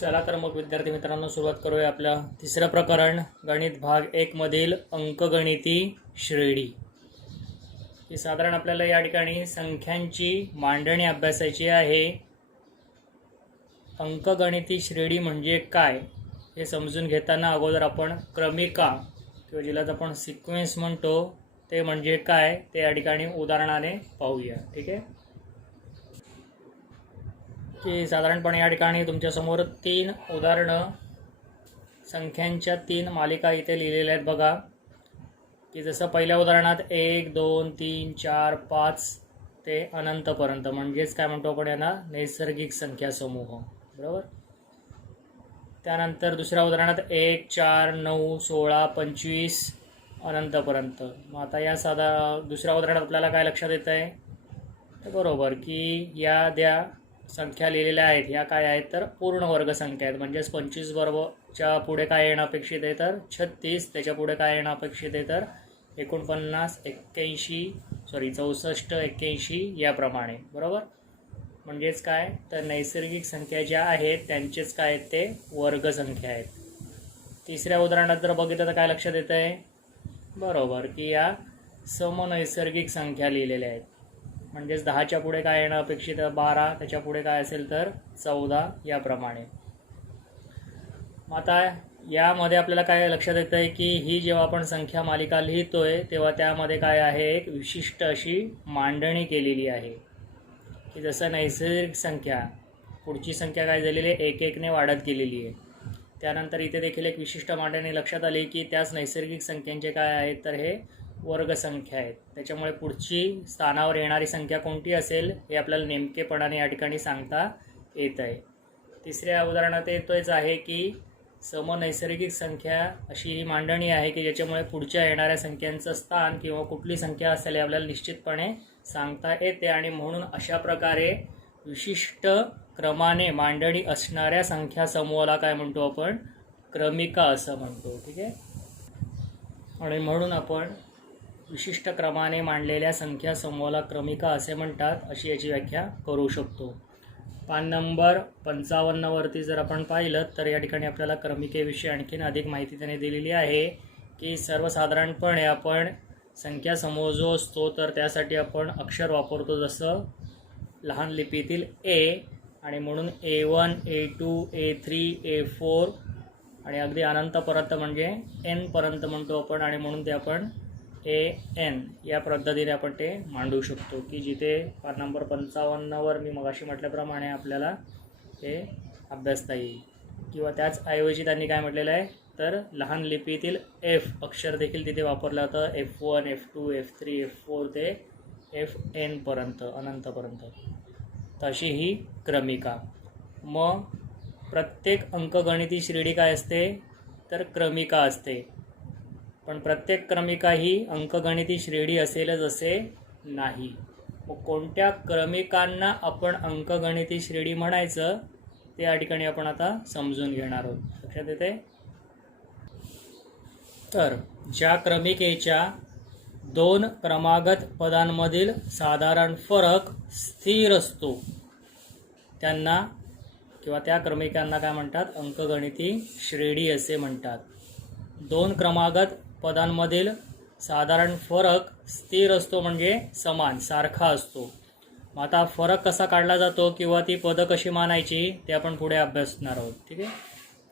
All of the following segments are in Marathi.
चला तर मग विद्यार्थी मित्रांनो सुरुवात करूया आपल्या तिसरं प्रकरण गणित भाग 1 मधील अंकगणिती श्रेणी। ही साधारण आपल्याला या ठिकाणी संख्यांची मांडणी अभ्यासायची आहे। अंकगणिती श्रेणी म्हणजे काय हे समजून घेताना अगोदर आपण क्रमिका किंवा जिला आपण सिक्वेन्स म्हणतो ते म्हणजे काय ते या ठिकाणी उदाहरणाने पाहूया। ठीक आहे की साधारणपणे या ठिकाणी तुमच्यासमोर 3 उदाहरणं संख्यांच्या 3 मालिका इथे लिहिलेल्या आहेत बघा। की जसं पहिल्या उदाहरणात 1 2 3 4 5 ते अनंतपर्यंत म्हणजेच काय म्हणतो आपण यांना नैसर्गिक संख्या समूह, बरोबर। त्यानंतर दुसऱ्या उदाहरणात 1 4 9 16 25 अनंतपर्यंत। मग आता या दुसऱ्या उदाहरणात आपल्याला काय लक्षात येत आहे तर बरोबर की या द्या संख्या लिहिलेल्या आहेत ह्या काय आहेत तर पूर्ण वर्ग संख्या आहेत। म्हणजेच 25 बरोबरच्या पुढे काय येणं अपेक्षित आहे तर 36, त्याच्या पुढे काय येणं अपेक्षित आहे तर 49 81 64 81 याप्रमाणे, बरोबर। म्हणजेच काय तर नैसर्गिक संख्या ज्या आहेत त्यांचेच काय आहेत ते वर्ग संख्या आहेत। तिसऱ्या उदाहरणात जर बघितलं तर काय लक्षात येतं आहे बरोबर की या समनैसर्गिक संख्या लिहिलेल्या आहेत। म्हणजेच 10च्या पुढे काय येणं अपेक्षित आहे 12, त्याच्या पुढे काय असेल तर 14 याप्रमाणे। आता यामध्ये आपल्याला काय लक्षात येतं आहे की ही जेव्हा आपण संख्या मालिका लिहितोय तेव्हा त्यामध्ये काय आहे एक विशिष्ट अशी मांडणी केलेली आहे की जसं नैसर्गिक संख्या पुढची संख्या काय झालेली आहे 1 1 ने वाढत गेलेली आहे। त्यानंतर इथे देखील एक विशिष्ट मांडणी लक्षात आली की त्याच नैसर्गिक संख्यांचे काय आहेत तर हे वर्ग संख्या आहेत। त्याच्यामुळे पुढची स्थानावर येणारी संख्या कोणती असेल हे आपल्याला नेमकेपणाने या ठिकाणी सांगता येत आहे। तिसऱ्या उदाहरणात येतोयच आहे की समनैसर्गिक संख्या अशी ही मांडणी आहे की ज्याच्यामुळे पुढच्या येणाऱ्या संख्यांचं स्थान किंवा कुठली संख्या असेल हे आपल्याला निश्चितपणे सांगता येते आणि म्हणून अशा प्रकारे विशिष्ट क्रमाने मांडणी असणाऱ्या संख्या समूहाला काय म्हणतो आपण क्रमिका असं म्हणतो। ठीक आहे आणि म्हणून आपण विशिष्ट क्रमाने मांडलेल्या संख्या समूहाला क्रमिका असे म्हणतात अशी याची व्याख्या करू शकतो। पान नंबर 55 वरती जर आपण पाहिलं तर या ठिकाणी आपल्याला क्रमिकेविषयी आणखीन अधिक माहिती त्याने दिलेली आहे की सर्वसाधारणपणे आपण संख्या समूह जो असतो तर त्यासाठी आपण अक्षर वापरतो जसं लहान लिपीतील A आणि म्हणून A1 A2 A3 A4 आणि अगदी अनंतपर्यंत म्हणजे N पर्यंत म्हणतो आपण आणि म्हणून ते आपण AN या पद्धतीने आपण ते मांडू शकतो की जिथे पान नंबर 55 वर मी मगाशी म्हटल्याप्रमाणे आपल्याला हे अभ्यासता येईल। किंवा त्याच ऐवजी त्यांनी काय म्हटलेलं आहे तर लहान लिपीतील F अक्षर देखील तिथे वापरलं होतं F1 F2 F3 F4 ते FN पर्यंत अनंतपर्यंत। तशी ही क्रमिका। मग प्रत्येक अंकगणिती श्रेणी काय असते तर क्रमिका असते, पण प्रत्येक क्रमिका ही अंकगणिती श्रेणी असेलच असे नाही। मग कोणत्या क्रमिकांना आपण अंकगणिती श्रेणी म्हणायचं ते या ठिकाणी आपण आता समजून घेणार आहोत। लक्षात येते तर ज्या क्रमिकेच्या 2 क्रमागत पदांमधील साधारण फरक स्थिर असतो त्यांना किंवा त्या क्रमिकांना काय म्हणतात अंकगणिती श्रेणी असे म्हणतात। 2 क्रमागत पदांमधील साधारण फरक स्थिर असतो म्हणजे समान सारखा असतो। मग आता फरक कसा काढला जातो किंवा ती पदं कशी मानायची ते आपण पुढे अभ्यासणार आहोत। ठीक आहे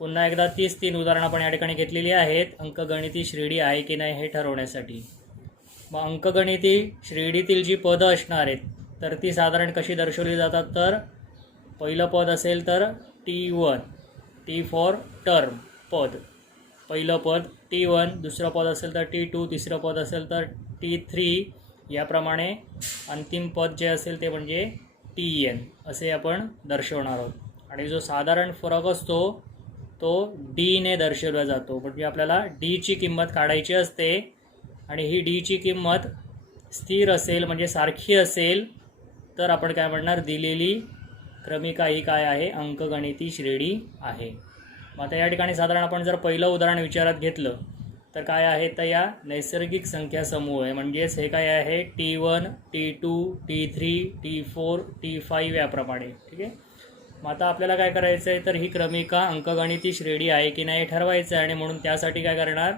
पुन्हा एकदा 3 उदाहरणं आपण या ठिकाणी घेतलेली आहेत अंकगणिती श्रेणी आहे की नाही हे ठरवण्यासाठी। मग अंकगणिती श्रेणीतील जी पदं असणार आहेत तर ती साधारण कशी दर्शवली जातात तर पहिलं पद असेल तर T1 T फॉर टर्म पद पहिलं पद T1, दुसरं पद असेल तर T2, तिसरं पद असेल तर T3 याप्रमाणे अंतिम पद जे असेल ते म्हणजे TN असे आपण दर्शवणार आहोत। आणि जो साधारण फरक असतो तो D ने दर्शवला जातो। म्हणजे आपल्याला D ची किंमत काढायची असते आणि ही D ची किंमत स्थिर असेल म्हणजे सारखी असेल तर आपण काय म्हणणार दिलेली क्रमिका ही काय आहे अंकगणिती श्रेणी आहे। मग आता या ठिकाणी साधारण आपण जर पहिलं उदाहरण विचारात घेतलं तर काय आहे तर या नैसर्गिक संख्या समूह आहे। म्हणजेच हे काय आहे T1 T2 T3 T4 T5 याप्रमाणे। ठीक आहे मग आता आपल्याला काय करायचं आहे, तर ही क्रमिका अंकगणिती श्रेणी आहे की नाही ठरवायचं आहे. आणि म्हणून त्यासाठी काय करणार,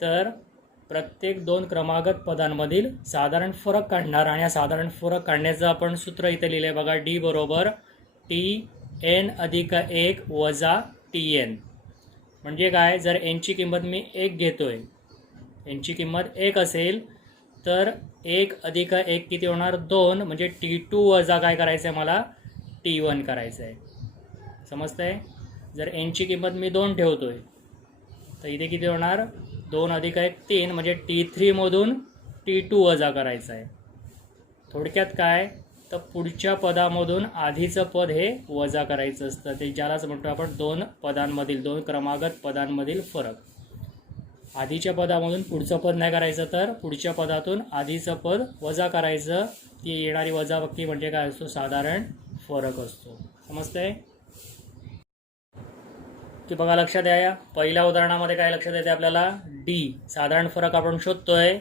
तर प्रत्येक 2 क्रमागत पदांमधील साधारण फरक काढणार. आणि हा साधारण फरक काढण्याचं आपण सूत्र इथे लिहिलं आहे बघा, डी बरोबर TN अधिक 1 वजा TN. म्हणजे काय, जर एनची किंमत मी 1 घेतोय, एनची किंमत 1 असेल तर 1 अधिक 1 किती होणार, 2. म्हणजे T2 वजा काय करायचं आहे मला, T1 करायचं आहे. समजतंय. जर एनची किंमत मी 2 ठेवतोय तर इथे किती होणार, 2 अधिक 1 3. म्हणजे T3 मधून T2 वजा करायचं आहे. थोडक्यात काय, तर पुढच्या पदामधून आधीचं पद हे वजा करायचं असतं. ते ज्यालाच म्हणतो आपण 2 पदांमधील, 2 क्रमागत पदांमधील फरक. आधीच्या पदामधून पुढचं पद नाही करायचं, तर पुढच्या पदातून आधीचं पद वजा करायचं. ती येणारी वजाबाकी म्हणजे काय असतो, साधारण फरक असतो. समजतंय की बघा, लक्षात द्या. या पहिल्या उदाहरणामध्ये काय लक्षात येते आपल्याला, डी साधारण फरक आपण शोधतोय.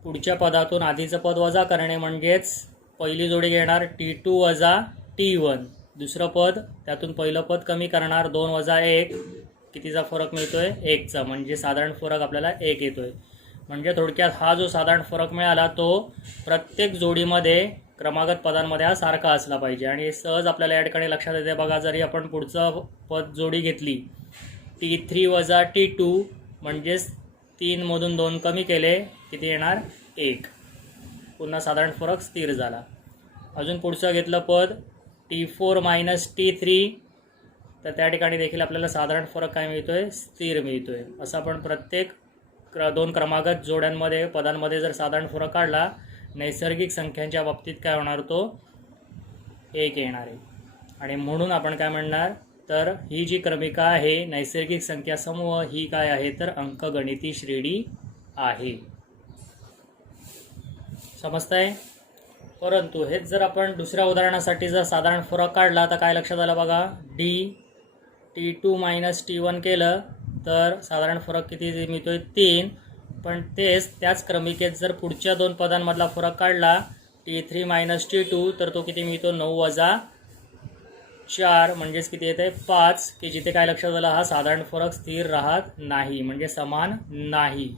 पुढच्या पदातून आधीचं पद वजा करणे, म्हणजेच पहिली जोडी घेणार T2 वजा T1. दुसरं पद त्यातून पहिलं पद कमी करणार, 2 वजा 1. कितीचा फरक मिळतोय, 1चा. म्हणजे साधारण फरक आपल्याला 1 येतोय. म्हणजे थोडक्यात हा जो साधारण फरक मिळाला तो प्रत्येक जोडीमध्ये क्रमागत पदांमध्ये हा सारखा असला पाहिजे. आणि सहज आपल्याला या ठिकाणी लक्षात येते बघा, जरी आपण पुढचं पद जोडी घेतली T3 वजा T2, म्हणजेच 3 मधून 2 कमी केले, किती येणार, 1. पुन्हा साधारण फरक स्थिर झाला. अजून पुढचं घेतलं पद T4 मायनस T3, तर त्या ठिकाणी देखील आपल्याला साधारण फरक काय मिळतोय, स्थिर मिळतोय. असं आपण प्रत्येक 2 क्रमागत जोड्यांमध्ये पदांमध्ये जर साधारण फरक काढला, नैसर्गिक संख्यांच्या बाबतीत काय होणार, तो 1 येणार आहे. आणि म्हणून आपण काय म्हणणार, तर ही जी क्रमिका आहे नैसर्गिक संख्या समूह, ही काय आहे, तर अंकगणिती श्रेणी आहे. समजतंय. परंतु हेच जर आपण दुसऱ्या उदाहरणासाठी जर साधारण फरक काढला तर काय लक्षात आलं बघा, डी T2 मायनस T1 केलं तर साधारण फरक किती मिळतोय, 3. पण त्याच क्रमिकेत जर पुढच्या 2 पदांमधला फरक काढला T3 मायनस T2, तर तो किती मिळतो, 9 वजा 4. म्हणजेच किती येते, 5. की जिथे काय लक्षात आलं, हा साधारण फरक स्थिर राहत नाही, म्हणजे समान नाही.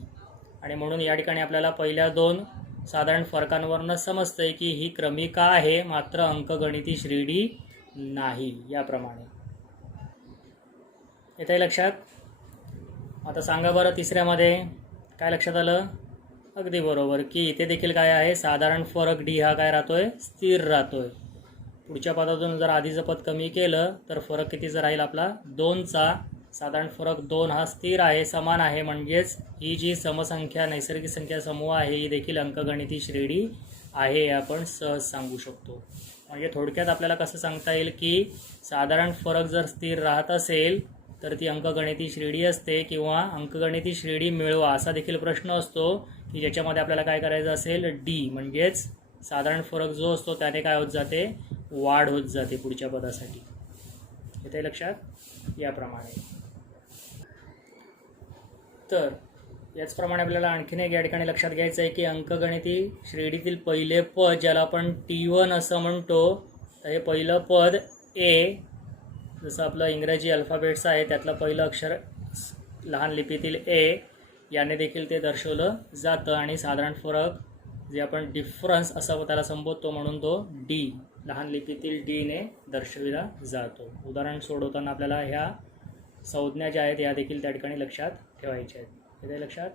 आणि म्हणून या ठिकाणी आपल्याला पहिल्या 2 साधारण फरकांवरनं समजतंय की ही क्रमिका आहे, मात्र अंकगणिती श्रेणी नाही. याप्रमाणे येते लक्षात. आता सांगा बरं, तिसऱ्यामध्ये काय लक्षात आलं, अगदी बरोबर की इथे देखील काय आहे, साधारण फरक डी हा काय राहतोय, स्थिर राहतोय. पुढच्या पदातून जर आधीचं पद कमी केलं तर फरक कितीचा राहील आपला, 2चा. साधारण फरक 2 हा स्थिर आहे, समान आहे. म्हणजेच ही जी समसंख्या नैसर्गिक संख्या समूह आहे ही देखील अंकगणिती श्रेणी आहे, हे आपण सहज सांगू शकतो. म्हणजे थोडक्यात आपल्याला कसं सांगता येईल की साधारण फरक जर स्थिर राहत असेल तर ती अंकगणिती श्रेणी असते, किंवा अंकगणिती श्रेणी मिळवा असा देखील प्रश्न असतो की ज्याच्यामध्ये आपल्याला काय करायचं असेल, डी म्हणजेच साधारण फरक जो असतो त्याने काय होत जाते, वाढ होत जाते पुढच्या पदासाठी. येते लक्षात. याप्रमाणे तर याचप्रमाणे आपल्याला आणखीन एक या ठिकाणी लक्षात घ्यायचं आहे की अंकगणिती श्रेणीतील पहिले पद ज्याला आपण T1 असं म्हणतो, तर हे पहिलं पद ए, जसं आपलं इंग्रजी अल्फाबेट्स आहे त्यातलं पहिलं अक्षर लहान लिपीतील ए याने देखील ते दर्शवलं जातं. आणि साधारण फरक जे आपण डिफरन्स असं त्याला संबोधतो, म्हणून तो डी लहान लिपीतील डीने दर्शविला जातो. उदाहरण सोडवताना आपल्याला ह्या संज्ञा ज्या आहेत या देखील त्या ठिकाणी लक्षात ठेवायच्या आहेत. येते लक्षात.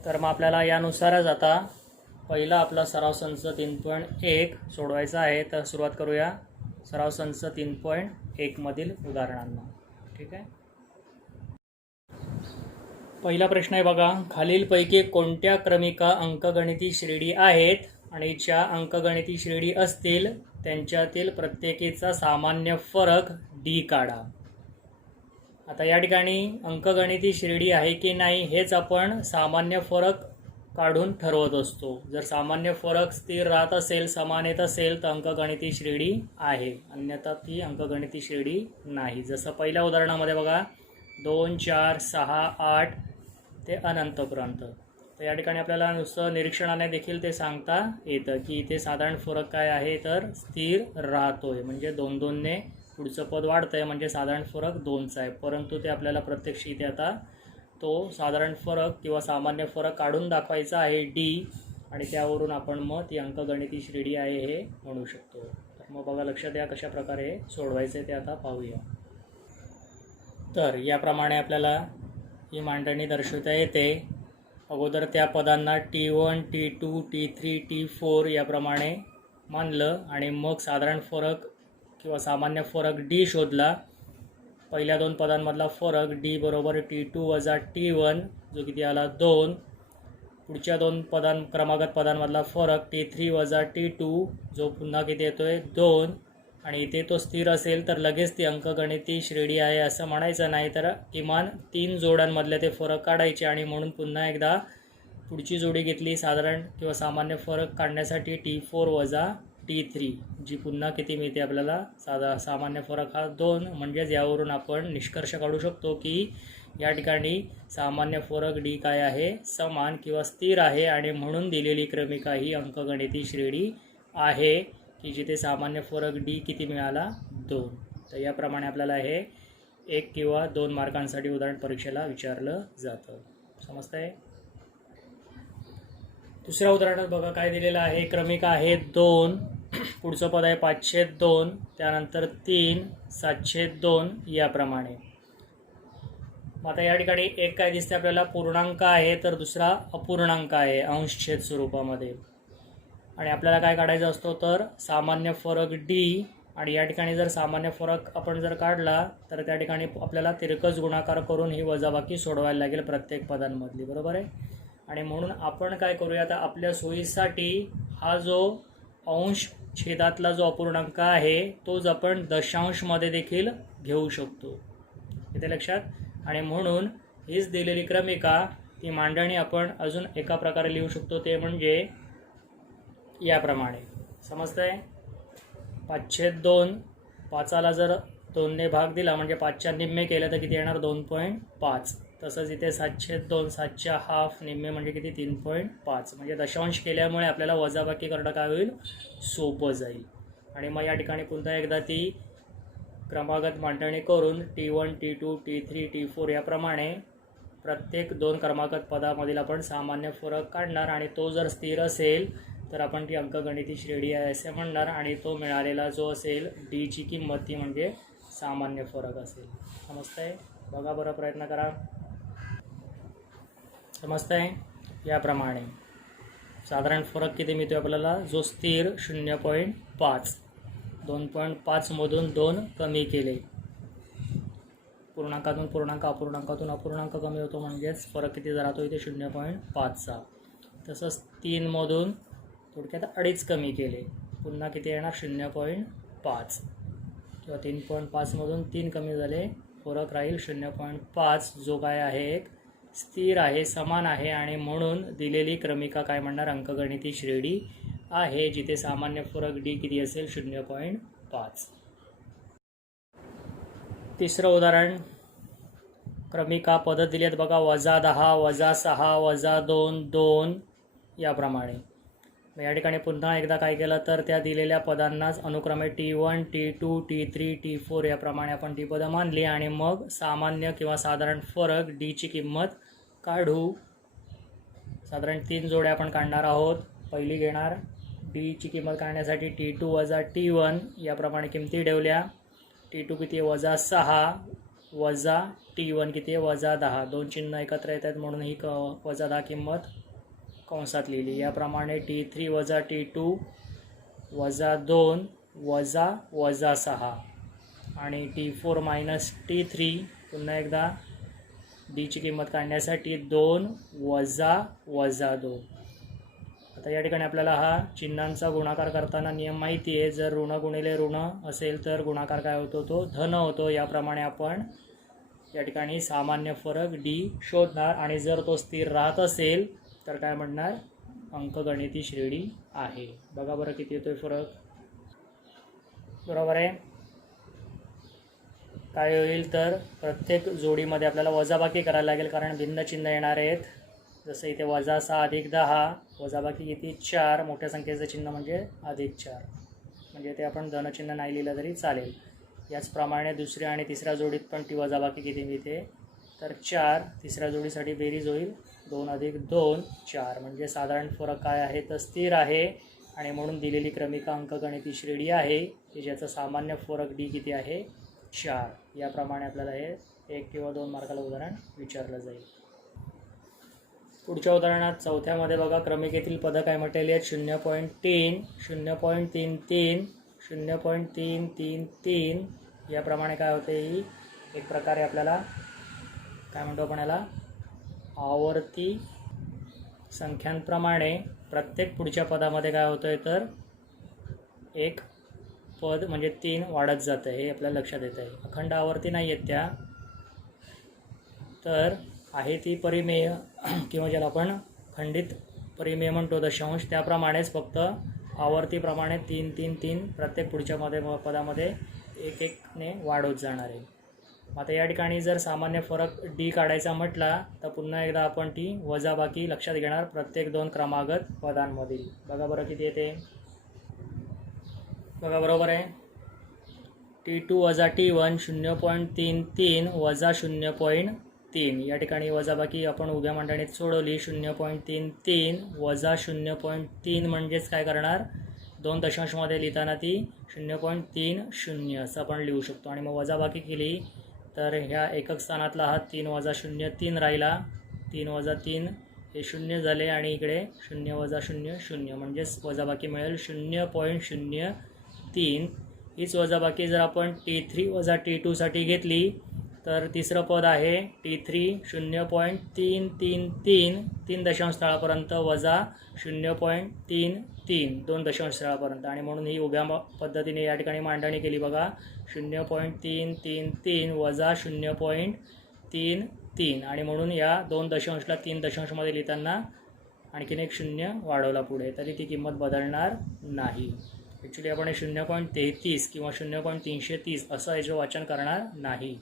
तर मग आपल्याला यानुसारच आता पहिला आपला सराव संच 3.1 सोडवायचा आहे. तर सुरुवात करूया सराव संच 3.1 मधील उदाहरणांना. ठीक आहे. पहिला प्रश्न आहे बघा, खालीलपैकी कोणत्या क्रमिका अंकगणिती श्रेणी आहेत आणि ज्या अंकगणिती श्रेणी असतील त्यांच्यातील प्रत्येकीचा सामान्य फरक डी काढा. आता या ठिकाणी अंकगणिती श्रेणी आहे की नाही हेच आपण सामान्य फरक काढून ठरवत असतो. जर सामान्य फरक स्थिर राहत असेल, समान येत असेल तर अंकगणिती श्रेणी आहे, अन्यथा ती अंकगणिती श्रेणी नाही. जसं पहिल्या उदाहरणामध्ये बघा 2 4 6 8 ते अनंतपर्यंत. तर या ठिकाणी आपल्याला नुसतं निरीक्षणाने देखील ते सांगता येतं की इथे साधारण फरक काय आहे तर स्थिर राहतोय, म्हणजे 2-2ने पुढचं पद वाढतं आहे, म्हणजे साधारण फरक 2चा आहे. परंतु ते आपल्याला प्रत्यक्ष इथे आता तो साधारण फरक किंवा सामान्य फरक काढून दाखवायचा आहे डी, आणि त्यावरून आपण मग ती अंकगणिती श्रेणी आहे हे म्हणू शकतो. तर मग बघा, लक्षात या कशा प्रकारे सोडवायचे ते आता पाहूया. तर याप्रमाणे आपल्याला ही मांडणी दर्शवता येते. अगोदर त्या पदांना T1, T2, T3, T4 याप्रमाणे मानलं आणि मग साधारण फरक किंवा सामान्य फरक डी शोधला. पहिल्या 2 पदांमधला फरक डी बरोबर T2 वजा T1 जो किती आला 2. पुढच्या 2 क्रमागत पदांमधला फरक T3 वजा T2 जो पुन्हा किती येतोय 2. आणि इथे तो स्थिर असेल तर लगेच ती अंकगणिती श्रेणी आहे असं म्हणायचं नाही, तर किमान 3 जोड्यांमधले ते फरक काढायचे. आणि म्हणून पुन्हा एकदा पुढची जोडी घेतली साधारण किंवा सामान्य फरक काढण्यासाठी T4 वजा T3 जी पुन्हा किती मिळते आपल्याला सामान्य फरक हा 2. म्हणजेच यावरून आपण निष्कर्ष काढू शकतो की या ठिकाणी सामान्य फरक डी काय आहे समान किंवा स्थिर आहे, आणि म्हणून दिलेली क्रमिका ही अंकगणिती श्रेणी आहे की जिथे सामान्य फरक डी किती मिळाला 2. तर याप्रमाणे आपल्याला हे 1 किंवा 2 मार्कांसाठी उदाहरण परीक्षेला विचारलं जातं. समजतंय? दुसऱ्या उदाहरणात बघा काय दिलेलं आहे. क्रमिका आहे 2, पुढचं पद आहे 5/2, त्यानंतर 3, 7/2 याप्रमाणे. मग आता या ठिकाणी एक काय दिसते आपल्याला पूर्णांक आहे तर दुसरा अपूर्णांक आहे अंशछेद स्वरूपामध्ये. आणि आपल्याला काय काढायचं असतो तर सामान्य फरक डी. आणि या ठिकाणी जर सामान्य फरक आपण जर काढला तर त्या ठिकाणी आपल्याला तिरकस गुणाकार करून ही वजाबाकी सोडवायला लागेल प्रत्येक पदांमधली, बरोबर आहे. आणि म्हणून आपण काय करूया आता आपल्या सोयीसाठी हा जो अंश छेदातला जो अपूर्णांक आहे तोच आपण दशांशमध्ये देखील घेऊ शकतो, इथे लक्षात. आणि म्हणून हीच दिलेली क्रमिका ती मांडणी आपण अजून एका प्रकारे लिहू शकतो, ते म्हणजे याप्रमाणे. समजतंय? 5/2, 5ला जर 2ने भाग दिला म्हणजे 5च्या निम्मे केलं तर किती येणार 2.5. तसंच इथे 7/2, 7च्या हाफ निम्मे म्हणजे किती 3.5. म्हणजे दशांश केल्यामुळे आपल्याला वजाबाकी करणं काय होईल सोपं जाईल. आणि मग या ठिकाणी पुन्हा एकदा ती क्रमागत मांडणी करून T1, T2, T3, T4 याप्रमाणे प्रत्येक 2 क्रमागत पदामधील आपण सामान्य फरक काढणार. आणि तो जर स्थिर असेल तर आपण ती अंकगणिती श्रेणी आहे असे म्हणणार. आणि तो मिळालेला जो असेल डीची किंमत ती म्हणजे सामान्य फरक असेल. समजतंय? बघा बरं, प्रयत्न करा. समजतंय? याप्रमाणे साधारण फरक किती मिळतो आपल्याला जो स्थिर 0.5. 2.5 मधून 2 कमी केले, पूर्णांकातून पूर्णांक अपूर्णांकातून अपूर्णांक कमी होतो, म्हणजेच फरक किती राहतो इथे 0.5चा. तसंच 3 मधून थोडक्यात 2.5 कमी केले, पुन्हा किती येणार 0.5. किंवा 3.5 मधून 3 कमी झाले, फरक राहील 0.5 जो काय आहे एक स्थिर आहे, समान आहे. आणि म्हणून दिलेली क्रमिका काय म्हणणार अंकगणिती श्रेणी आहे जिथे सामान्य फरक डी किती असेल 0.5. तिसरं उदाहरण, क्रमिका पद्धत दिली आहेत बघा -10, -6, -2, 2 याप्रमाणे. या ठिकाणी पुन्हा एकदा काय केलं तर त्या दिलेल्या पदांनाच अनुक्रमे T1, T2, T3, T4 याप्रमाणे आपण ती पदं मानली. आणि मग सामान्य किंवा साधारण फरक डीची किंमत काढू. साधारण 3 जोड्या आपण काढणार आहोत. पहिली घेणार डीची किंमत काढण्यासाठी T2 वजा T1 याप्रमाणे किमती ठेवल्या. T2 किती आहे -6 वजा T1 किती आहे -10. 2 चिन्ह एकत्र येतात म्हणून ही -10 किंमत कंसात लिहिली. याप्रमाणे T3 वजा T2 वजा 2 वजा -6 आणि T4 मायनस T3. पुन्हा एकदा डीची किंमत काढण्यासाठी 2 वजा 2. आता या ठिकाणी आपल्याला हा चिन्हांचा गुणाकार करताना नियम माहिती आहे. जर ऋण गुणिले ऋण असेल तर गुणाकार काय होतो तो धन होतो. याप्रमाणे आपण या ठिकाणी सामान्य फरक डी शोधणार. आणि जर तो स्थिर राहत असेल तर काय म्हणणार अंकगणिती श्रेणी आहे. बघा बरं किती येतोय फरक, बरोबर आहे. काय होईल तर प्रत्येक जोडीमध्ये आपल्याला वजाबाकी करायला लागेल कारण भिन्न चिन्ह येणार आहेत. जसं इथे -6 + 10 वजाबाकी किती 4, मोठ्या संख्येचं चिन्ह म्हणजे +4, म्हणजे ते आपण धनचिन्ह नाही लिहिलं तरी चालेल. याचप्रमाणे दुसऱ्या आणि तिसऱ्या जोडीत पण ती वजाबाकी किती मिळते तर 4. तिसऱ्या जोडीसाठी बेरीज होईल 2 + 2 4, म्हणजे साधारण फरक काय आहे तर स्थिर आहे आणि म्हणून दिलेली क्रमिका अंकगणिती श्रेणी आहे की ज्याचा सामान्य फरक डी किती आहे 4. याप्रमाणे आपल्याला हे 1 किंवा 2 मार्काला उदाहरण विचारलं जाईल. पुढच्या उदाहरणात चौथ्यामध्ये बघा क्रमिकेतील पदं काय म्हटलेली आहेत 0.3 0.33 0.333 याप्रमाणे काय होते ही एक प्रकारे आपल्याला काय म्हणतो आपण याला आवर्ती संख्यांप्रमाणे प्रत्येक पुढच्या पदामध्ये काय होतं आहे तर एक पद म्हणजे 3 वाढत जातं हे आपल्याला लक्षात येतं आहे. अखंड आवर्ती नाही आहेत त्या तर आहे ती परिमेय किंवा ज्याला आपण खंडित परिमेय म्हणतो दशांश त्याप्रमाणेच फक्त आवर्तीप्रमाणे 3 3 3 प्रत्येक पुढच्या पदामध्ये एक एकने वाढत जाणार आहे. आता या ठिकाणी जर सामान्य फरक डी काढायचा म्हटला तर पुन्हा एकदा आपण ती वजाबाकी लक्षात घेणार प्रत्येक 2 क्रमागत पदांमधील. बघा बरं किती येते बघा बरोबर आहे T2 - T1 0.33 - 0.3 या ठिकाणी वजाबाकी आपण उभ्या मांडणीत सोडवली 0.33 - 0.3 म्हणजेच काय करणार 2 दशांशमध्ये लिहिताना ती 0.30 असं आपण लिहू शकतो आणि मग वजाबाकी केली तर ह्या एकक स्थानातला हा 3 - 0 3 राहिला 3 - 3 हे 0 झाले आणि इकडे 0 - 0 0 म्हणजेच वजाबाकी मिळेल 0.03. हीच वजाबाकी जर आपण T3 - T2 साठी घेतली तर तिसरं पद आहे T3 0.333 3 दशांश स्थळापर्यंत वजा 0.33 2 दशांश स्थळापर्यंत आणि म्हणून ही उभ्या पद्धतीने या ठिकाणी मांडणी केली बघा 0.333 वजा 0.33 आणि म्हणून या 2 दशांशला 3 दशांशमध्ये लिहिताना आणखीन एक 0 वाढवला पुढे तरी ती किंमत बदलणार नाही. ॲक्च्युली आपण 0.33 किंवा 0.330 असं याचं वाचन करणार नाही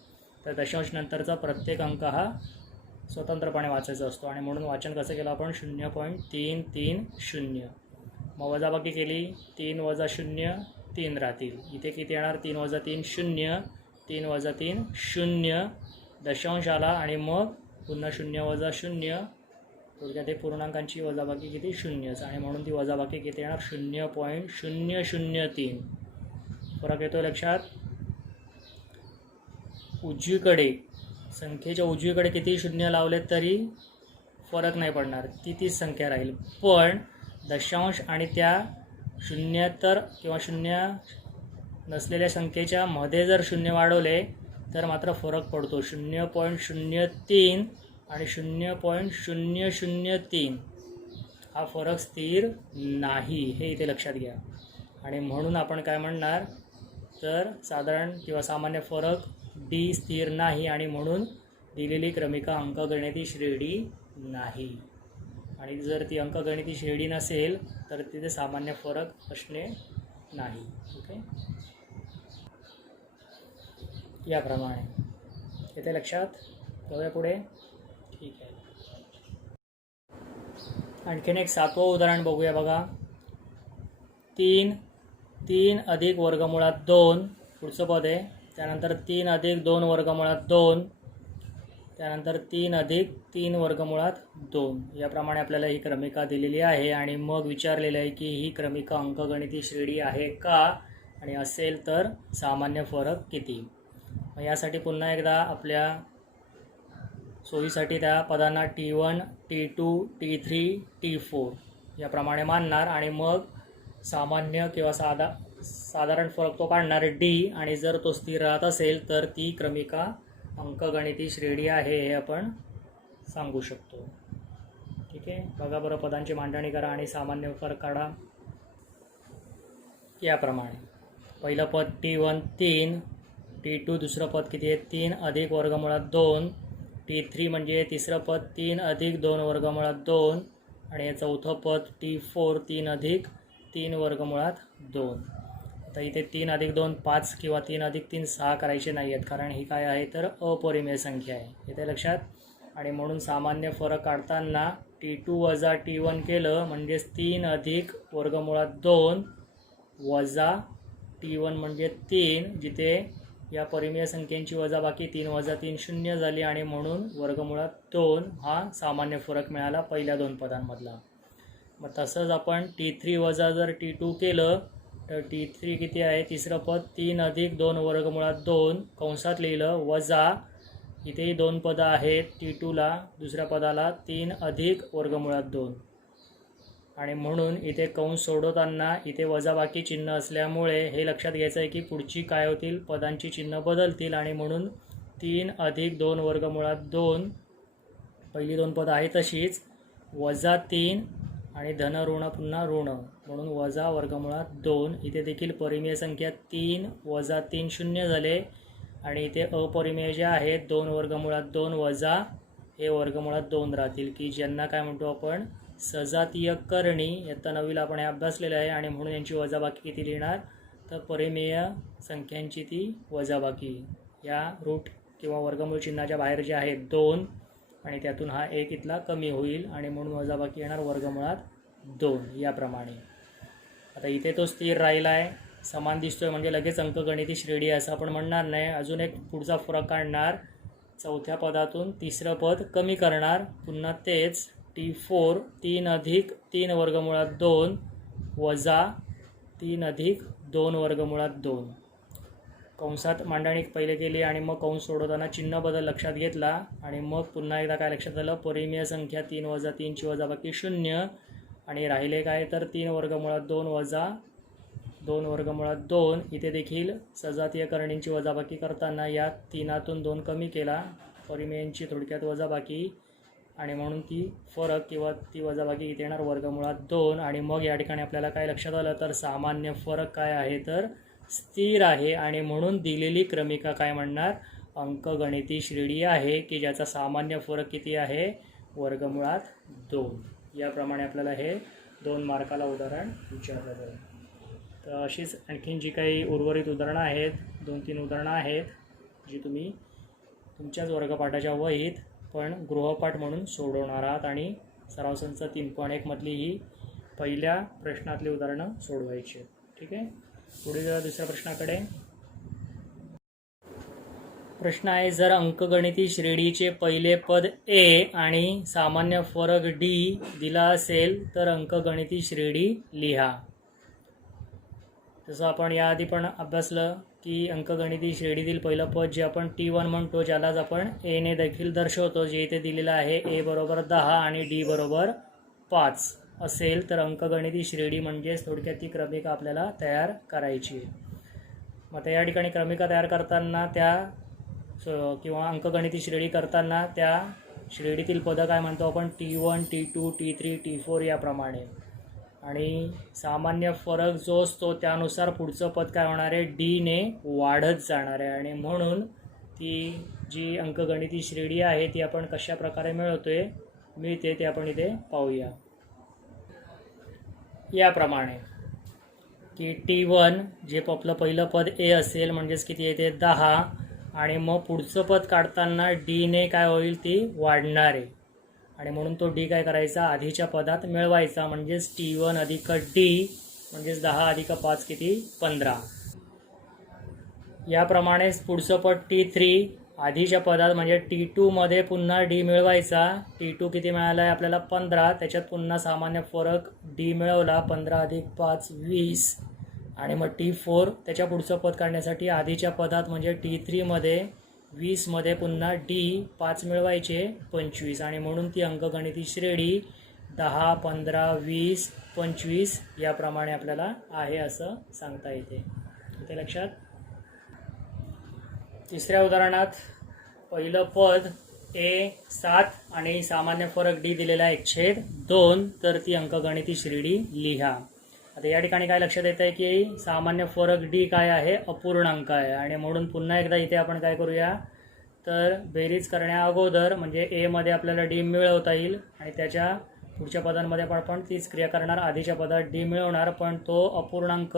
तर दशांश नंतरचा प्रत्येक अंक हा स्वतंत्रपणे वाचायचा असतो आणि म्हणून वाचन कसं केलं आपण 0.330. मग वजाबाकी केली 3 - 0 3 राहतील. इथे किती येणार 3 - 3 0 3 - 3 0 दशांश आला आणि मग पुन्हा 0 - 0 थोडक्यात ते पूर्णांकांची वजाबाकी किती 0च आणि म्हणून ती वजाबाकी किती येणार 0.003. फरक येतो लक्षात. उजवीकडे संख्येच्या उजवीकडे किती 0 लावले तरी फरक नाही पडणार ती तीच संख्या राहील पण दशांश आणि त्या शून्येतर किंवा 0 नसलेल्या संख्येच्या मध्ये जर 0 वाढवले तर मात्र फरक पडतो 0.03 आणि 0.003 हा फरक स्थिर नाही हे इथे लक्षात घ्या आणि म्हणून आपण काय म्हणणार तर साधारण किंवा सामान्य फरक डी स्थिर नाही आणि म्हणून दिलेली क्रमिका अंकगणिती श्रेणी नाही आणि जर ती अंकगणिती श्रेणी नसेल तर तिथे सामान्य फरक असणे नाही. ओके याप्रमाणे इथे लक्षात जाऊया पुढे. ठीक आहे आणखीन एक 7वं उदाहरण बघूया बघा 3 अधिक वर्गमुळात 2 पुढचं पद आहे त्यानंतर 3 अधिक 2 वर्गमुळात 2 त्यानंतर 3 अधिक 3 वर्गमुळात 2 याप्रमाणे आपल्याला ही क्रमिका दिलेली आहे आणि मग विचारलेलं आहे की ही क्रमिका अंकगणिती श्रेणी आहे का आणि असेल तर सामान्य फरक किती. मग यासाठी पुन्हा एकदा आपल्या सोयीसाठी त्या पदांना T1 T2 T3 T4 याप्रमाणे मानणार आणि मग सामान्य किंवा साधारण फरक तो काढणार डी आणि जर तो स्थिर राहत असेल तर ती क्रमिका अंकगणिती श्रेणी आहे हे आपण सांगू शकतो. ठीक आहे बघा बरं पदांची मांडणी करा आणि सामान्य फरक काढा. याप्रमाणे पहिलं पद T1 3 T2 दुसरं पद किती आहे 3 अधिक वर्गमुळात 2 T3 म्हणजे तिसरं पद 3 अधिक 2 वर्गमुळात 2 आणि चौथं पद T4 3 अधिक 3 वर्गमुळात 2. आता इथे 3 अधिक 2 5 किंवा 3 अधिक 3 6 करायचे नाही आहेत कारण ही काय आहे तर अपरिमेय संख्या आहे इथे लक्षात आणि म्हणून सामान्य फरक काढताना T2 वजा T1 केलं म्हणजेच 3 अधिक वर्गमुळात 2 वजा T1 म्हणजे 3, जिथे या परिमेय संख्येची वजाबाकी 3 वजा 3 0 झाली आणि म्हणून वर्गमुळात 2 हा सामान्य फरक मिळाला पहिल्या दोन पदांमधला. मग तसंच आपण T3 वजा जर T2 केलं तर T3 किती आहे, तिसरं पद 3 अधिक 2 वर्गमुळात 2 कंसात लिहिलं वजा, इथेही दोन पदं आहेत T2ला, दुसऱ्या पदाला 3 अधिक वर्गमुळात 2 आणि म्हणून इथे कंस सोडवताना इथे वजाबाकी चिन्ह असल्यामुळे हे लक्षात घ्यायचं आहे की पुढची काय होतील, पदांची चिन्ह बदलतील आणि म्हणून 3 अधिक 2 वर्गमुळात 2 पहिली दोन पदं आहेत तशीच वजा 3 आणि धन ऋण पुन्हा ऋण म्हणून वजा वर्गमुळात 2. इथे देखील परिमेय संख्या 3 वजा 3 0 झाले आणि इथे अपरिमेय जे आहेत 2 वर्गमुळात 2 वजा हे वर्गमुळात 2 राहतील की ज्यांना काय म्हणतो आपण सजातीय करणी. इयत्ता 9वीला आपण हे अभ्यासलेलं आहे आणि म्हणून यांची वजाबाकी किती लिहिणार तर परिमेय संख्यांची ती वजाबाकी या रूट किंवा वर्गमूळ चिन्हाच्या बाहेर जे आहेत 2 आणि त्यातून हा 1 इथला कमी होईल आणि म्हणून वजाबाकी येणार वर्गमुळात 2 याप्रमाणे. आता इथे तो स्थिर राहिला आहे, समान दिसतोय म्हणजे लगेच अंकगणिती श्रेणी असं आपण म्हणणार नाही. अजून एक पुढचा फरक काढणार, चौथ्या पदातून तिसरं पद कमी करणार, पुन्हा तेच T4 3 अधिक 3 वर्गमुळात 2 वजा 3 अधिक 2 वर्गमुळात 2 कंसात मांडणी पहिले केली आणि मग कंस सोडवताना चिन्ह बदल लक्षात घेतला आणि मग पुन्हा एकदा काय लक्षात आलं, परिमेय संख्या 3 वजा 3ची वजाबाकी 0 आणि राहिले काय तर 3 वर्गमुळात 2 वजा 2 वर्गमुळात 2. इथे देखील सजातीय करणींची वजाबाकी करताना या 3तून 2 कमी केला, परिमेयांची थोडक्यात वजाबाकी आणि म्हणून ती फरक किंवा ती वजाबाकी इथे येणार वर्गमुळात 2 आणि मग या ठिकाणी आपल्याला काय लक्षात आलं तर सामान्य फरक काय आहे तर स्थिर आहे आणि म्हणून दिलेली क्रमिका काय म्हणणार अंकगणिती श्रेणी आहे की ज्याचा सामान्य फरक किती आहे वर्गमुळात 2. याप्रमाणे आपल्याला हे 2 मार्काला उदाहरण विचारलं जाईल. तर अशीच आणखीन जी काही उर्वरित उदाहरणं आहेत 2-3 उदाहरणं आहेत जी तुम्ही तुमच्याच वर्गपाठाच्या वहीत पण गृहपाठ म्हणून सोडवणार आहात आणि सराव संच 3.1 मधली ही पहिल्या प्रश्नातली उदाहरणं सोडवायची. ठीक आहे, पुढे जरा दुसऱ्या प्रश्नाकडे. प्रश्न आहे, जर अंकगणिती श्रेणीचे पहिले पद A आणि सामान्य फरक D दिला असेल तर अंकगणिती श्रेणी लिहा. जसं आपण याआधी पण अभ्यासलं की अंकगणिती श्रेणीतील पहिलं पद जे आपण T1 म्हणतो, ज्यालाच आपण A ने देखील दर्शवतो, जे इथे दिलेलं आहे A बरोबर 10 आणि D बरोबर 5 असेल तर अंकगणिती श्रेणी म्हणजेच थोडक्यात ती क्रमिका आपल्याला तयार करायची. मग त्या ठिकाणी क्रमिका तयार करताना त्या किंवा अंकगणिती श्रेणी करताना त्या श्रेणीतील पदं काय म्हणतो आपण T1 T2 T3 T4 याप्रमाणे आणि सामान्य फरक जो असतो त्यानुसार पुढचं पद काय होणार आहे D ने वाढत जाणार आहे आणि म्हणून ती जी अंकगणिती श्रेणी आहे ती आपण कशा प्रकारे मिळते ते आपण इथे पाहूया. याप्रमाणे की T1 जे आपलं पहिलं पद A असेल म्हणजेच किती येते 10 आणि मग पुढचं पद काढताना D ने काय होईल ती वाढणार आहे आणि म्हणून तो D काय करायचा आधीच्या पदात मिळवायचा म्हणजेच T1 अधिक D म्हणजेच 10 अधिक 5 किती 15. याप्रमाणेच पुढचं पद T3 आधीच्या पदात म्हणजे T2 मध्ये पुन्हा D मिळवायचा. T2 किती मिळाला आहे आपल्याला 15, त्याच्यात पुन्हा सामान्य फरक D मिळवला 15 अधिक 5 20 आणि मग T4 त्याच्या पुढचं पद काढण्यासाठी आधीच्या पदात म्हणजे T3 मध्ये 20 मध्ये पुन्हा D 5 मिळवायचे 25 आणि म्हणून ती अंकगणिती श्रेणी 10 15 20 25 याप्रमाणे आपल्याला आहे असं सांगता येते. इथे लक्षात. तिसऱ्या उदाहरणात पहिलं पद A 7 आणि सामान्य फरक D दिलेला आहे 1/2 तर ती अंकगणिती श्रेणी लिहा. आता या ठिकाणी काय लक्षात येतं आहे की सामान्य फरक D काय आहे अपूर्णांक आहे आणि म्हणून पुन्हा एकदा इथे आपण काय करूया तर बेरीज करण्या अगोदर म्हणजे A मध्ये आपल्याला D मिळवता येईल आणि त्याच्या पुढच्या पदांमध्ये आपण तीच क्रिया करणार. आधीच्या पदात D मिळवणार पण तो अपूर्णांक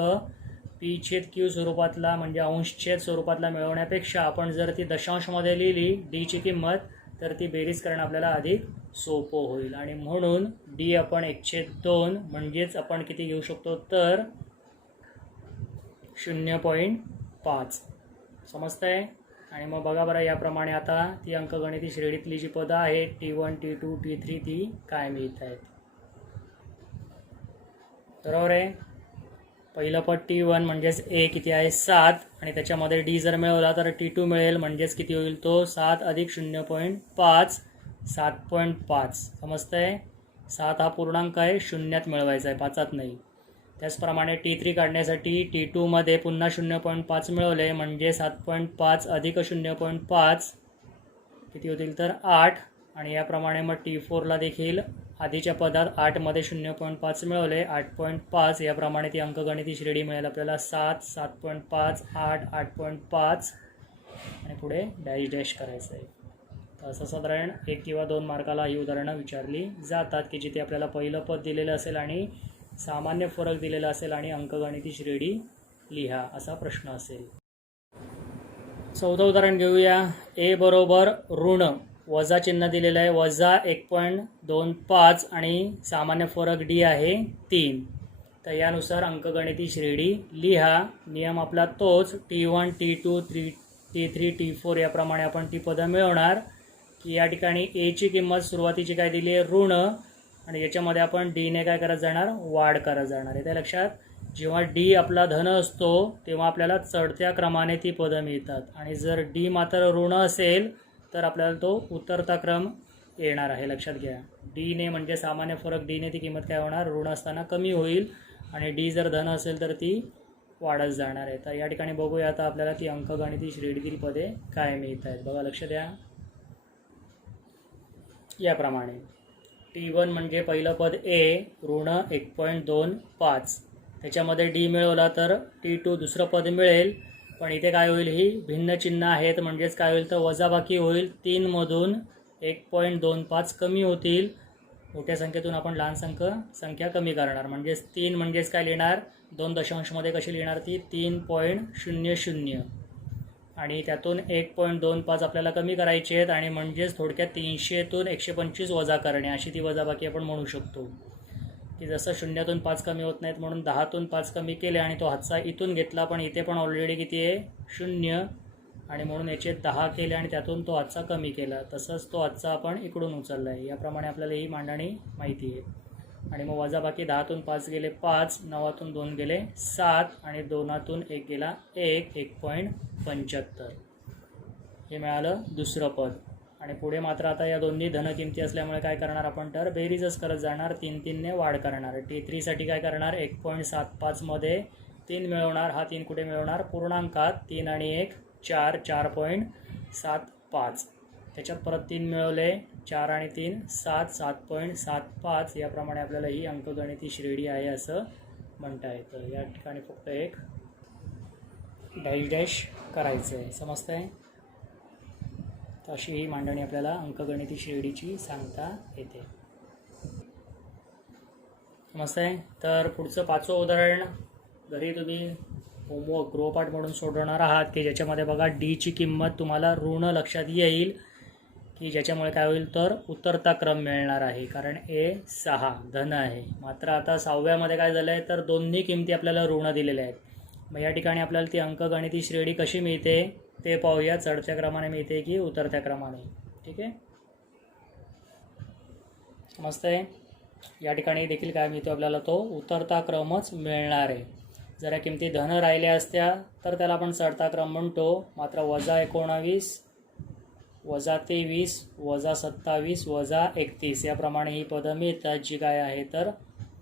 P/Q स्वरूपातला म्हणजे अंशछेद स्वरूपातला मिळवण्यापेक्षा आपण जर ती दशांशमध्ये लिहिली D ची किंमत तर ती बेरीज करणं आपल्याला अधिक सोपं होईल. आणि म्हणून डी आपण 1/2 म्हणजेच आपण किती घेऊ शकतो तर 0.5. समजतंय. आणि मग बघा बरं, याप्रमाणे आता ती अंकगणिती श्रेणीतली जी पदं आहेत T1 T2 T3 ती काय मिळत आहेत. बरोबर आहे. पहिलं पद T1 म्हणजेच ए किती आहे 7 आणि त्याच्यामध्ये डी जर मिळवला तर T2 मिळेल, म्हणजेच किती होईल तो 7 अधिक 0.5 7.5. समजतंय. 7 हा पूर्णांक आहे, शून्यात मिळवायचा आहे, पाचात नाही. त्याचप्रमाणे T3 काढण्यासाठी T2 मध्ये पुन्हा 0.5 मिळवले म्हणजे 7.5 अधिक 0.5 किती होतील तर 8. आणि याप्रमाणे मग T4ला देखील आधीच्या पदात 8 मध्ये 0.5 मिळवले 8.5. याप्रमाणे ती अंकगणिती श्रेणी मिळेल आपल्याला 7 7.5 8 8.5 आणि पुढे डॅश डॅश करायचं आहे. तर असं साधारण 1 किंवा 2 मार्काला ही उदाहरणं विचारली जातात की जिथे आपल्याला पहिलं पद दिलेलं असेल आणि सामान्य फरक दिलेला असेल आणि अंकगणिती श्रेणी लिहा असा प्रश्न असेल. चौथं उदाहरण घेऊया. ए बरोबर ऋण वजा चिन्ह दिलेलं आहे वजा 1.25 आणि सामान्य फरक डी आहे 3. तर यानुसार अंकगणिती श्रेणी लिहा. नियम आपला तोच T1 T2 T3 T4 याप्रमाणे आपण ती पदं मिळवणार की या ठिकाणी एची किंमत सुरुवातीची काय दिली आहे ऋण आणि याच्यामध्ये आपण डीने काय करत जाणार वाढ करत जाणार आहे. त्या लक्षात. जेव्हा डी आपला धन असतो तेव्हा आपल्याला चढत्या क्रमाने ती पदं मिळतात आणि जर डी मात्र ऋण असेल तर आपल्याला तो उतरता क्रम येणार आहे. लक्षात घ्या. डीने म्हणजे सामान्य फरक डीने ती किंमत काय होणार ऋण असताना कमी होईल आणि डी जर धन असेल तर ती वाढत जाणार आहे. तर या ठिकाणी बघूया आता आपल्याला ती अंकगणिती श्रेणीतील पदे काय मिळत आहेत. बघा लक्ष द्या. याप्रमाणे T1 म्हणजे पहिलं पद ए ऋण 1.25 त्याच्यामध्ये डी मिळवला तर T2 दुसरं पद मिळेल. पण इथे काय होईल ही भिन्न चिन्ह आहेत म्हणजेच काय होईल तर वजाबाकी होईल. 3 मधून 1.25 कमी होतील. मोठ्या संख्येतून आपण लहान संख्या कमी करणार म्हणजेच 3 म्हणजेच काय लिहिणार 2 दशांशमध्ये कशी लिहिणार ती 3.00 आणि त्यातून 1.25 आपल्याला कमी करायचे आहेत आणि म्हणजेच थोडक्यात 300तून 125 वजा करणे अशी ती वजाबाकी आपण म्हणू शकतो. की जसं 0तून 5 कमी होत नाहीत म्हणून 10तून 5 कमी केले आणि तो हातचा इथून घेतला पण इथे पण ऑलरेडी किती आहे 0 आणि म्हणून याचे 10 केले आणि त्यातून तो हातचा कमी केला. तसंच तो हातचा आपण इकडून उचलला आहे. याप्रमाणे आपल्याला ही मांडणी माहिती आहे. आणि मग वजाबाकी 10तून 5 गेले 5 9तून 2 गेले 7 आणि 2तून 1 गेला 1.75 हे मिळालं दुसरं पद. आणि पुढे मात्र आता या दोन्ही धनकिमती असल्यामुळे काय करणार आपण तर बेरीजच करत जाणार 3ने वाढ करणार. T3 साठी काय करणार 1.75 मध्ये 3 मिळवणार. हा 3 कुठे मिळवणार पूर्णांकात 3 आणि 1 4 4.75 त्याच्यात परत 3 मिळवले 4 आणि 3 7 7.75 याप्रमाणे आपल्याला ही अंकगणिती श्रेणी आहे असं म्हणता येतं. या ठिकाणी फक्त एक डॅश डॅश करायचं आहे. समजतंय. अशी ही मांडणी आपल्याला अंकगणिती श्रेणीची सांगता येते. समजतंय. तर पुढचं 5वं उदाहरण घरी तुम्ही होमवर्क गृहपाठ म्हणून सोडवणार आहात की ज्याच्यामध्ये बघा डीची किंमत तुम्हाला ऋण लक्षात येईल की ज्याच्यामुळे काय होईल तर उतरता क्रम मिळणार आहे कारण ए 6 धन आहे. मात्र आता 6व्यामध्ये काय झालं आहे तर दोन्ही किमती आपल्याला ऋण दिलेल्या आहेत. मग या ठिकाणी आपल्याला ती अंकगणिती श्रेणी कशी मिळते ते पाहूया. चढत्या क्रमाने मिळते की उतरत्या क्रमाने. ठीक आहे. समजतंय. या ठिकाणी देखील काय मिळतो आपल्याला तो उतरता क्रमच मिळणार आहे. जर या किमती धन राहिल्या असत्या तर त्याला आपण चढता क्रम म्हणतो. मात्र -19 -23 -27 -31 याप्रमाणे ही पदं मिळतात जी काय आहे तर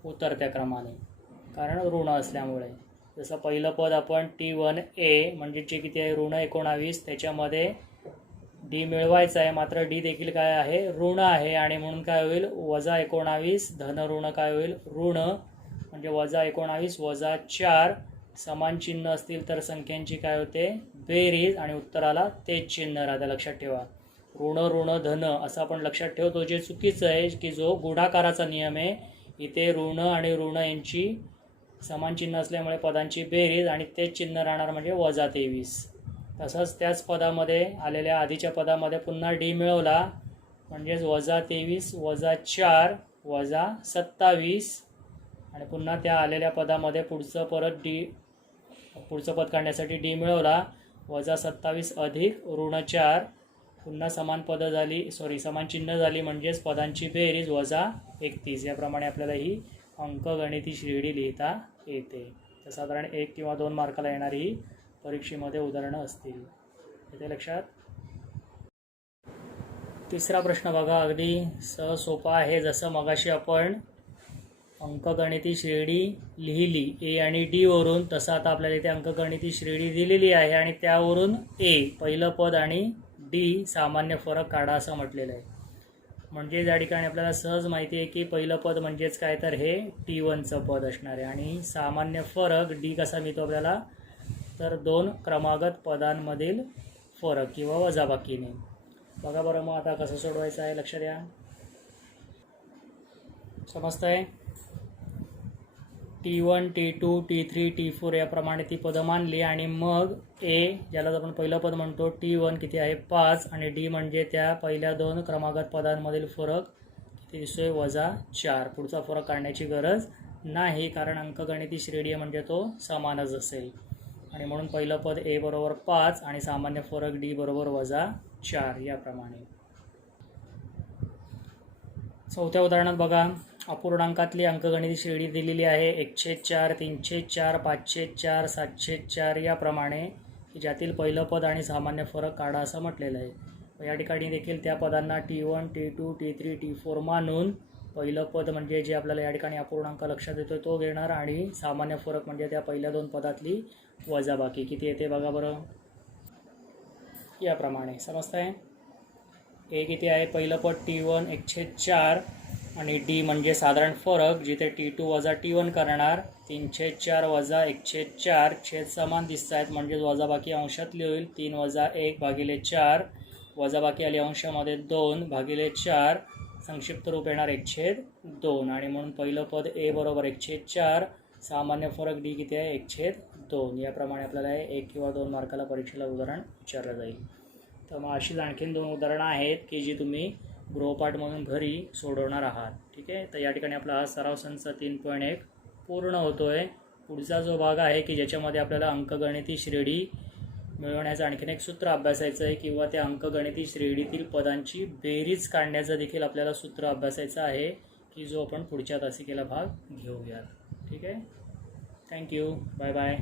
उतरत्या क्रमाने कारण ऋण असल्यामुळे. जसं पहिलं पद आपण T1A म्हणजे जे किती आहे ऋण 19 त्याच्यामध्ये डी मिळवायचं आहे मात्र डी देखील काय आहे ऋण आहे आणि म्हणून काय होईल -19 धन ऋण काय होईल ऋण म्हणजे -19 -4 समान चिन्ह असतील तर संख्यांची काय होते बेरीज आणि उत्तराला तेच चिन्ह राहतं. लक्षात ठेवा. ऋण ऋण धन असं आपण लक्षात ठेवतो जे चुकीचं आहे की जो गुणाकाराचा नियम आहे. इथे ऋण आणि ऋण यांची समान चिन्ह असल्यामुळे पदांची बेरीज आणि तेच चिन्ह राहणार म्हणजे -23. तसंच त्याच पदामध्ये आलेल्या आधीच्या पदामध्ये पुन्हा डी मिळवला म्हणजेच -23 -4 -27 आणि पुन्हा त्या आलेल्या पदामध्ये पुढचं पद काढण्यासाठी डी मिळवला. -27 अधिक -4 पुन्हा समान चिन्ह झाली म्हणजेच पदांची बेरीज -31. याप्रमाणे आपल्याला ही अंकगणिती श्रेणी लिहिता येते. तर साधारण 1 किंवा 2 मार्काला येणारी ही परीक्षेमध्ये उदाहरणं असतील. येते लक्षात. तिसरा प्रश्न बघा, अगदी सोपा आहे. जसं मगाशी आपण अंकगणिती श्रेणी लिहिली ए आणि डी वरून, तसं आता आपल्याला इथे अंकगणिती श्रेणी दिलेली आहे आणि त्यावरून ए पहिलं पद आणि डी सामान्य फरक काढा असं म्हटलेलं आहे. म्हणजे या ठिकाणी आपल्याला सहज माहिती आहे की पहिलं पद म्हणजेच काय, तर हे T1चं पद असणार आहे आणि सामान्य फरक डी कसा मिळतो आपल्याला, तर 2 क्रमागत पदांमधील फरक किंवा वजाबाकीने. बघा बरं मग आता कसं सोडवायचं आहे, लक्ष द्या. समजतंय. T1 T2 T3 T4 याप्रमाणे ती पदं मानली आणि मग ए ज्याला आपण पहिलं पद म्हणतो T1 किती आहे 5 आणि डी म्हणजे त्या पहिल्या 2 क्रमागत पदांमधील फरक किती दिसतोय -4. पुढचा फरक काढण्याची गरज नाही कारण अंकगणिती श्रेणी म्हणजे तो समानच असेल आणि म्हणून पहिलं पद ए बरोबर 5 आणि सामान्य फरक डी बरोबर -4 याप्रमाणे. चौथ्या उदाहरणात बघा, अपूर्णांकातली अंकगणिती श्रेणी दिलेली आहे 1/4 3/4 5/4 7/4 याप्रमाणे, की ज्यातील पहिलं पद आणि सामान्य फरक काढा असं म्हटलेलं आहे. या ठिकाणी देखील त्या पदांना T1 T2 T3 T4 मानून पहिलं पद म्हणजे जे आपल्याला या ठिकाणी अपूर्णांक लक्षात येतो तो घेणार आणि सामान्य फरक म्हणजे त्या पहिल्या 2 पदातली वजाबाकी किती येते बघा बरं, याप्रमाणे. समजतंय. ए किती आहे, पहिलं पद T1 1/4 आणि डी म्हणजे साधारण फरक जिथे T2 वजा T1 करणार 3/4 वजा 1/4 छेद समान दिसत आहेत म्हणजे वजाबाकी अंशातली होईल 3 वजा 1 भागिले 4 वजाबाकी आली अंशामध्ये 2 भागिले 4 संक्षिप्त रूप येणार 1/2 आणि म्हणून पहिलं पद ए बरोबर 1/4 सामान्य फरक डी किती आहे 1/2. याप्रमाणे आपल्याला 1 किंवा 2 मार्काला परीक्षेला उदाहरण विचारलं जाईल. तर मग अशीच आणखीन 2 उदाहरणं आहेत की जी तुम्ही गृहपाठ म्हणून घरी सोडवणार आहात. ठीक आहे. तर या ठिकाणी आपला हा सराव संच 3.1 पूर्ण होतोय. पुढचा जो भाग आहे की ज्याच्यामध्ये आपल्याला अंकगणिती श्रेणी मिळवण्याचं आणखीन एक सूत्र अभ्यासायचं आहे किंवा त्या अंकगणिती श्रेणीतील पदांची बेरीज काढण्याचं देखील आपल्याला सूत्र अभ्यासायचं आहे की जो आपण पुढच्या तासिकेला भाग घेऊयात. ठीक आहे. थँक्यू. Bye bye.